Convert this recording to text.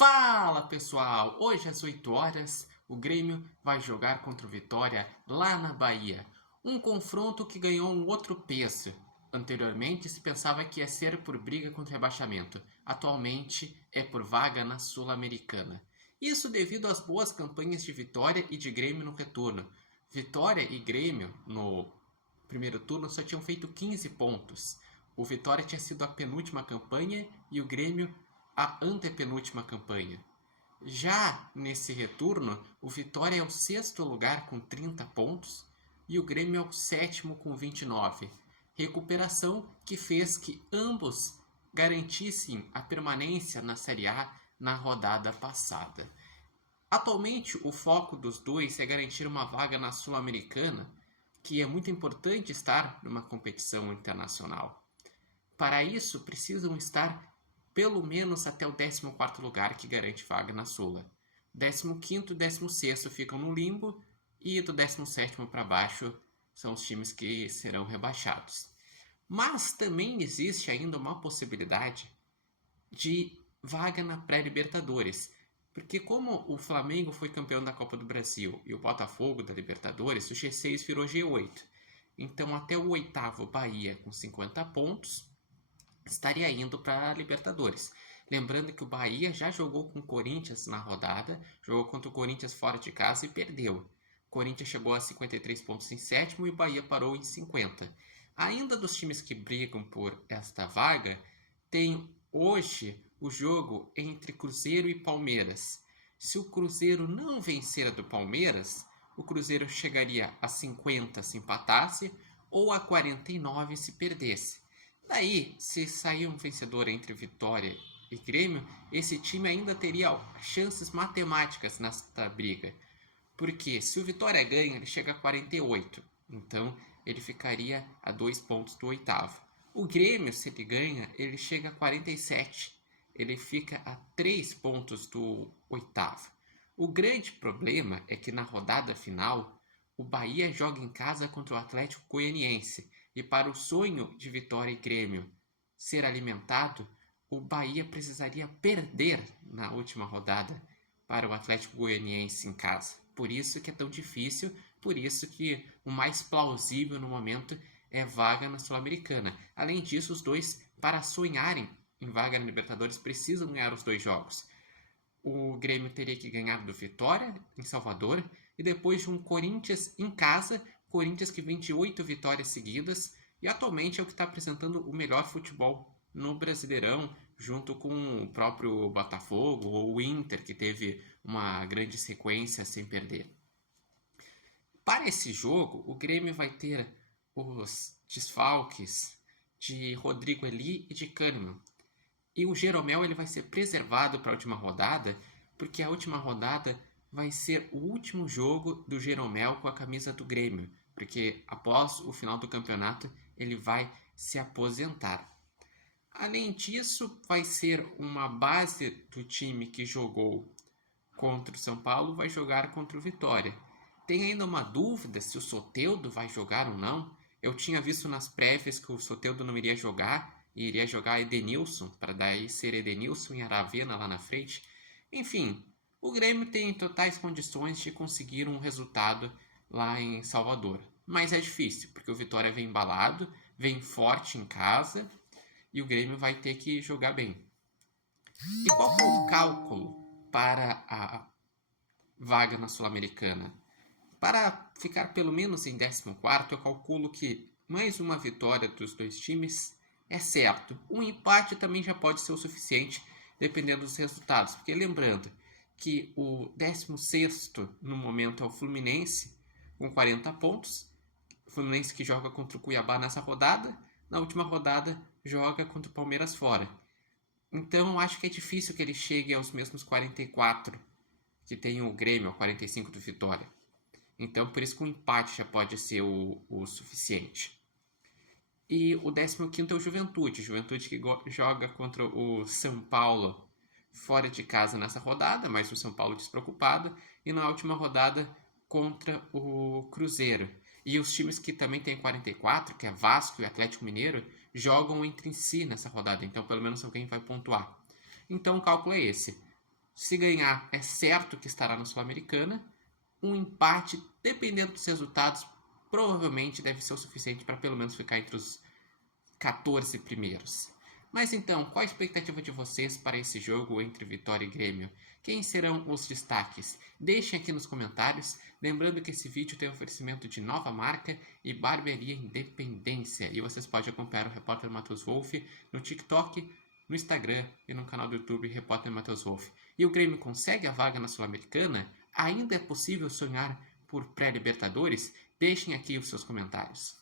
Fala pessoal! Hoje às 8 horas o Grêmio vai jogar contra o Vitória lá na Bahia. Um confronto que ganhou um outro peso. Anteriormente se pensava que ia ser por briga contra o rebaixamento. Atualmente é por vaga na Sul-Americana. Isso devido às boas campanhas de Vitória e de Grêmio no retorno. Vitória e Grêmio no primeiro turno só tinham feito 15 pontos. O Vitória tinha sido a penúltima campanha e o Grêmio a antepenúltima campanha. Já nesse retorno, o Vitória é o sexto lugar com 30 pontos e o Grêmio é o sétimo com 29. Recuperação que fez que ambos garantissem a permanência na Série A na rodada passada. Atualmente, o foco dos dois é garantir uma vaga na Sul-Americana, que é muito importante estar numa competição internacional. Para isso, precisam estar pelo menos até o 14º lugar, que garante vaga na Sula. 15º e 16º ficam no limbo e do 17º para baixo são os times que serão rebaixados. Mas também existe ainda uma possibilidade de vaga na pré-Libertadores, porque como o Flamengo foi campeão da Copa do Brasil e o Botafogo da Libertadores, o G6 virou G8. Então até o oitavo Bahia com 50 pontos estaria indo para a Libertadores. Lembrando que o Bahia já jogou com o Corinthians na rodada, jogou contra o Corinthians fora de casa e perdeu. O Corinthians chegou a 53 pontos em sétimo e o Bahia parou em 50. Ainda dos times que brigam por esta vaga, tem hoje o jogo entre Cruzeiro e Palmeiras. Se o Cruzeiro não vencer a do Palmeiras, o Cruzeiro chegaria a 50 se empatasse ou a 49 se perdesse. Daí, se sair um vencedor entre Vitória e Grêmio, esse time ainda teria chances matemáticas nesta briga. Porque se o Vitória ganha, ele chega a 48. Então, ele ficaria a 2 pontos do oitavo. O Grêmio, se ele ganha, ele chega a 47. Ele fica a 3 pontos do oitavo. O grande problema é que na rodada final, o Bahia joga em casa contra o Atlético Goianiense. E para o sonho de Vitória e Grêmio ser alimentado, o Bahia precisaria perder na última rodada para o Atlético Goianiense em casa. Por isso que é tão difícil, por isso que o mais plausível no momento é vaga na Sul-Americana. Além disso, os dois, para sonharem em vaga na Libertadores, precisam ganhar os dois jogos. O Grêmio teria que ganhar do Vitória em Salvador e depois de um Corinthians em casa, Corinthians que vem de 8 vitórias seguidas e atualmente é o que está apresentando o melhor futebol no Brasileirão, junto com o próprio Botafogo ou o Inter, que teve uma grande sequência sem perder. Para esse jogo, o Grêmio vai ter os desfalques de Rodrigo Eli e de Kahneman. E o Jeromel ele vai ser preservado para a última rodada, porque a última rodada vai ser o último jogo do Jeromel com a camisa do Grêmio, porque após o final do campeonato ele vai se aposentar. Além disso, vai ser uma base do time que jogou contra o São Paulo, vai jogar contra o Vitória. Tem ainda uma dúvida se o Soteldo vai jogar ou não. Eu tinha visto nas prévias que o Soteldo não iria jogar, e iria jogar Edenilson, para daí ser Edenilson e Aravena lá na frente. Enfim, o Grêmio tem totais condições de conseguir um resultado lá em Salvador. Mas é difícil, porque o Vitória vem embalado, vem forte em casa e o Grêmio vai ter que jogar bem. E qual é o cálculo para a vaga na Sul-Americana? Para ficar pelo menos em 14º, eu calculo que mais uma vitória dos dois times é certo. Um empate também já pode ser o suficiente, dependendo dos resultados. Porque lembrando que o 16º no momento é o Fluminense, com 40 pontos. O Fluminense que joga contra o Cuiabá nessa rodada. Na última rodada, joga contra o Palmeiras fora. Então, eu acho que é difícil que ele chegue aos mesmos 44 que tem o Grêmio, 45 do Vitória. Então, por isso que um empate já pode ser o suficiente. E o 15º é o Juventude. Juventude que joga contra o São Paulo fora de casa nessa rodada, mas o São Paulo despreocupado. E na última rodada contra o Cruzeiro. E os times que também têm 44, que é Vasco e Atlético Mineiro, jogam entre si nessa rodada. Então pelo menos alguém vai pontuar. Então o cálculo é esse. Se ganhar, é certo que estará na Sul-Americana. Um empate, dependendo dos resultados, provavelmente deve ser o suficiente para pelo menos ficar entre os 14 primeiros. Mas então, qual a expectativa de vocês para esse jogo entre Vitória e Grêmio? Quem serão os destaques? Deixem aqui nos comentários. Lembrando que esse vídeo tem oferecimento de nova marca e barbearia Independência. E vocês podem acompanhar o Repórter Matheus Wolff no TikTok, no Instagram e no canal do YouTube Repórter Matheus Wolff. E o Grêmio consegue a vaga na Sul-Americana? Ainda é possível sonhar por pré-Libertadores? Deixem aqui os seus comentários.